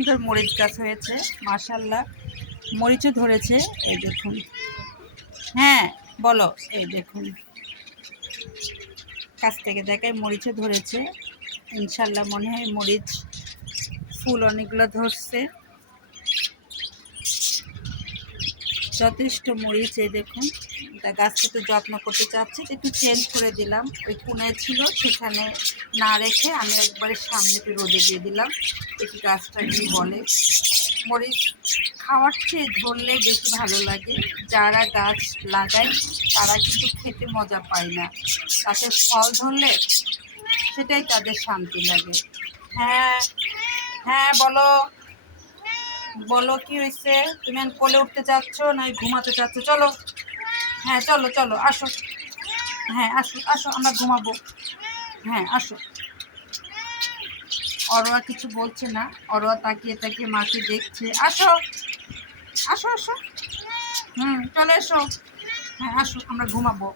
সুন্দর মরিচ গাছ হয়েছে, মাশাআল্লাহ। মরিচও ধরেছে, এই দেখুন। হ্যাঁ বলো, এই দেখুন কাছ থেকে দেখায়, মরিচও ধরেছে ইনশাল্লাহ। মনে হয় মরিচ ফুল অনেকগুলো ধরছে, যথেষ্ট মরিচ। এই দেখুন, গাছটা একটু যত্ন করতে চাচ্ছি, একটু চেঞ্জ করে দিলাম। ওই কোনায় ছিল, সেখানে না রেখে আমি একবারে সামনে একটু রোদে দিয়ে দিলাম। একটু গাছটা কি বলে, মরিচ খাওয়ার চেয়ে ধরলে বেশি ভালো লাগে। যারা গাছ লাগায় তারা কিন্তু খেতে মজা পায় না, তাতে ফল ধরলে সেটাই তাদের শান্তি লাগে। হ্যাঁ হ্যাঁ বলো, বলো কি হয়েছে? তুমি এখন কোলে উঠতে চাচ্ছ না ঘুমাতে চাচ্ছ? চলো, হ্যাঁ চলো চলো, আসো। হ্যাঁ আসো আসো, আমরা ঘুমাবো। হ্যাঁ আসো। অরোয়া কিছু বলছে না, অরোয়া তাকিয়ে তাকিয়ে মাকে দেখছে। আসো আসো আসো, চলে এসো। হ্যাঁ আসো, আমরা ঘুমাবো।